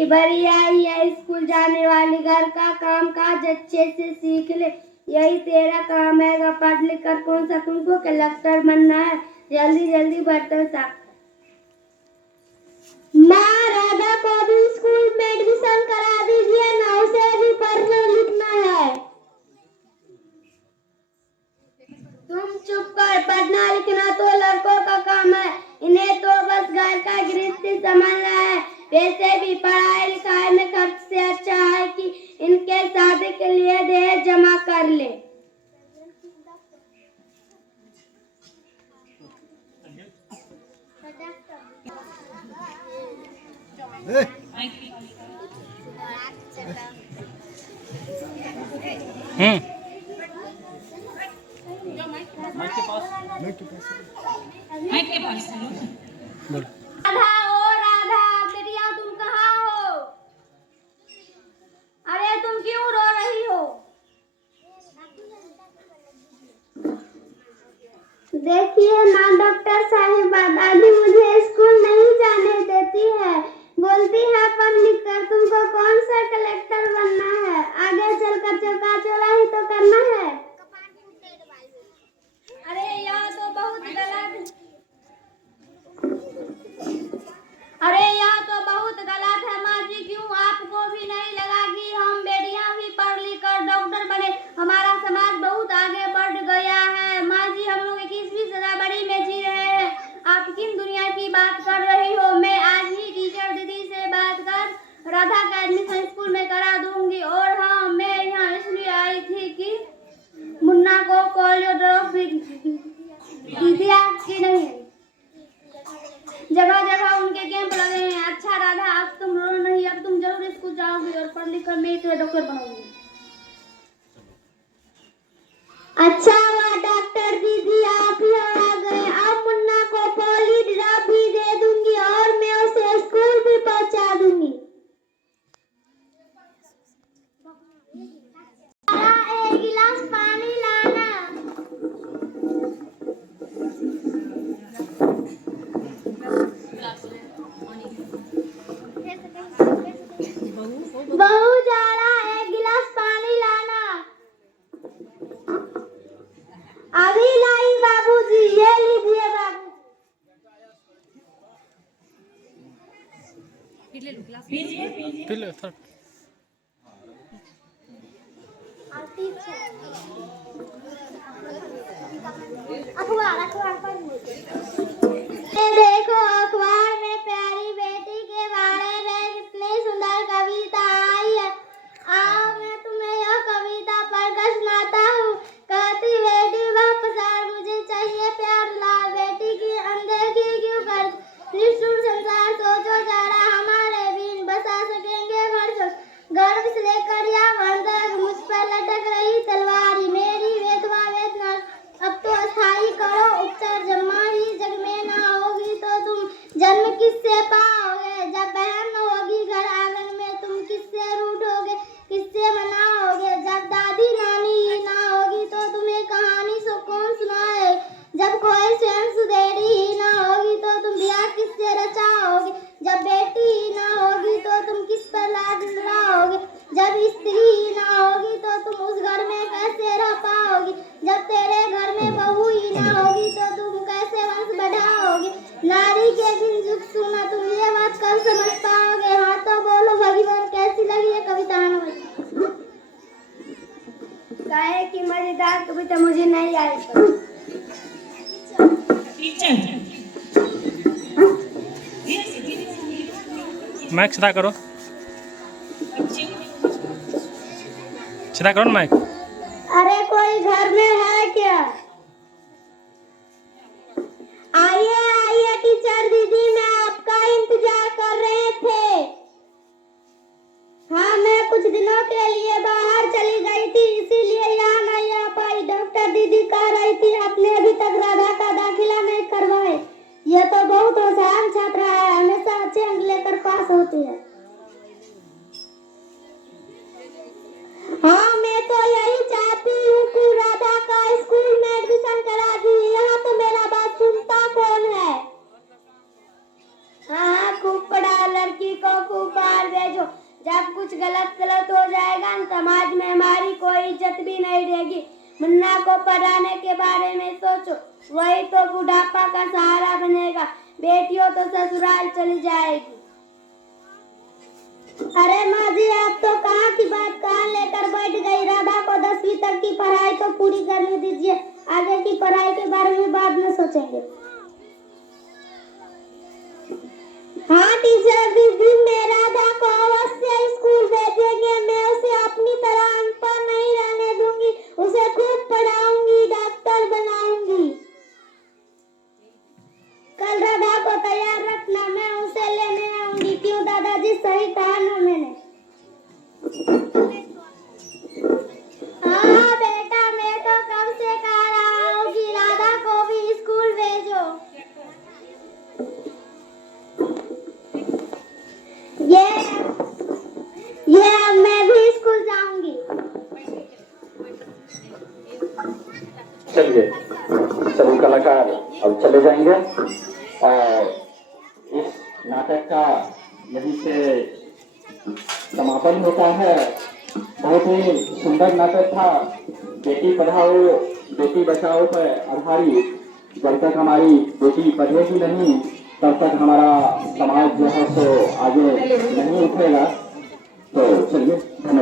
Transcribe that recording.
की बड़ी आई है, स्कूल जाने वाली, घर का काम काज अच्छे से सीख ले, यही तेरा काम है। पढ़ लिख कर कौन सा तुमको कलेक्टर बनना है, जल्दी जल्दी बढ़ते सा। माँ, राधा को भी स्कूल में एडमिशन करा दीजिए ना, उसे भी पढ़ना लिखना है। तुम चुप कर, पढ़ना लिखना तो लड़कों का काम है, इन्हें तो बस घर का गृहस्थी समझना है। वैसे भी पढ़ाई लिखाई में खर्च से अच्छा है कि इनके शादी के लिए दहेज जमा कर ले। राधा, ओ राधा, बेटिया तुम कहाँ हो? अरे तुम क्यों रो रही हो? देखिए माँ, डॉक्टर साहिबा दादी मुझे स्कूल नहीं जाने देती है, बोलती है पढ़ लिख कर तुमको कौन सा कलेक्टर बनना है, आगे चलकर चौका चौराही तो करना है। अरे यह तो बहुत गलत है माँ जी, क्यों आपको भी नहीं लगा कि हम बेटियां भी पढ़ लिख कर डॉक्टर बने, हमारा समाज बहुत आगे बढ़ गया है। माँ जी, हम लोग 21वीं सदी में जी रहे हैं, आप किन दुनिया की बात कर रही हो? मैं आज ही टीचर दीदी से बात कर राधा का एडमिशन स्कूल में करा दूंगी। और हाँ, मैं यहाँ इसलिए आई थी कि मुन्ना को पोलियो ड्रॉप दिया कि नहीं, जगह जगह उनके कैंप लगे हैं। अच्छा राधा, अब तुम रो नहीं, अब तुम जरूर स्कूल जाओगी और पढ़ लिख कर मैं डॉक्टर बनाऊंगी। अच्छा हुआ डॉक्टर दीदी आप यहाँ आ गए, अब मुन्ना को पोलियो ड्रॉप भी दे दूंगी और मैं उसे स्कूल भी पहुंचा दूंगी। एक गिलास पानी लाना। बहू जा रहा, एक गिलास पानी लाना। अभी लाई बाबूजी, ये लीजिए बाबू। पी लो थोड़ा। देखो अखबार में प्यारी बेटी के बारे में कितनी सुंदर कविता आई है। आओ मैं तुम्हें यह कविता पढ़कर सुनाता हूँ। कहती बेटी वापस आ, मुझे चाहिए प्यार ला, बेटी की अनदेखी क्यों कर, निष्ठुर संसार सोचो जरा, हमारे बिन बसा सकेंगे घर से, गर्भ से लेकर या घर तक मुझ पर लटक रही तलवारी, मेरी वेदवा वेदना अब तो अस्थायी करो उपचार, जब माँ ही जग में ना होगी तो तुम जन्म किससे पाओगे, जब बहन न होगी घर आंगन में तुम किससे रूठोगे, किससे मनाओगे, जब दादी नानी ही ना होगी तो तुम्हें कहानी सो कौन सुनाए, जब कोई स्वयं सुदेरी ही ना होगी तो तुम ब्याह किससे रचाओगे, जब बेटी ही ना होगी तो तुम किस पर लाड लड़ाओगे, जब स्त्री ही ना होगी तो तुम उस घर में कैसे रह पाओगी, जब तेरे घर में बहू ही ना होगी तो तुम कैसे वंश बढ़ाओगे, नारी के बिन जुग सुना तुम ये बात कब समझ पाओगे। हाँ तो बोलो भगवान, कैसी लगी ये कविता हमें? काहे की मजेदार कविता मुझे नहीं आई। माइक सीधा करो, सीधा करो ना माइक। अरे कोई घर में है क्या? आइए आइए टीचर दीदी, मैं आपका इंतजार कर रहे थे। हाँ, मैं कुछ दिनों के लिए बाहर चली गई थी, इसीलिए यहाँ नहीं आ पाई। डॉक्टर दीदी कह रही थी आपने अभी तक राधा का दाखिला नहीं करवाए, ये तो बहुत होशियार छात्रा है, हमेशा अच्छे अंक लेकर पास होती है। हाँ, मैं तो यही चाहती हूँ कि राधा का स्कूल में एडमिशन करा दी। यहाँ तो मेरा बात सुनता कौन है? हाँ, खूब पढ़ाओ लड़की को, खूब बाहर भेजो, जब कुछ गलत गलत हो जाएगा समाज में हमारी कोई इज्जत भी नहीं रहेगी। मुन्ना को पढ़ाने के बारे में सोचो, वही तो बुढ़ापा का सहारा बनेगा। बेटियों तो ससुराल चली जाएगी। अरे माँ जी, आप तो कहाँ की बात कहाँ लेकर बैठ गई। राधा को 10वीं तक की पढ़ाई तो पूरी करने दीजिए, आगे की पढ़ाई के बारे में बाद में सोचेंगे। हाँ टीचर दीदी, मैं राधा को अवश्य स्कूल भेजेंगे। मैं उसे अपनी तरह अनपढ़ नहीं रहने दूंगी, उसे खूब पढ़ाऊंगी, डॉक्टर बनाऊंगी। कल राधा को तैयार रखना, मैं उसे लेने आऊंगी। क्यों दादाजी, सही कहा ना मैंने? हाँ बेटा, मैं तो कब से कह रहा हूँ कि राधा को भी स्कूल भेजो। ये अब मैं भी स्कूल जाऊंगी। चलिए सभी कलाकार अब चले जाएंगे और इस नाटक का यहीं से समापन होता है। बहुत ही सुंदर नाटक था। बेटी पढ़ाओ बेटी बचाओ पर आधारित। जब तक हमारी बेटी पढ़ेगी नहीं तब तक हमारा समाज जो है सो आगे नहीं उठेगा। तो चलिए धन्यवाद।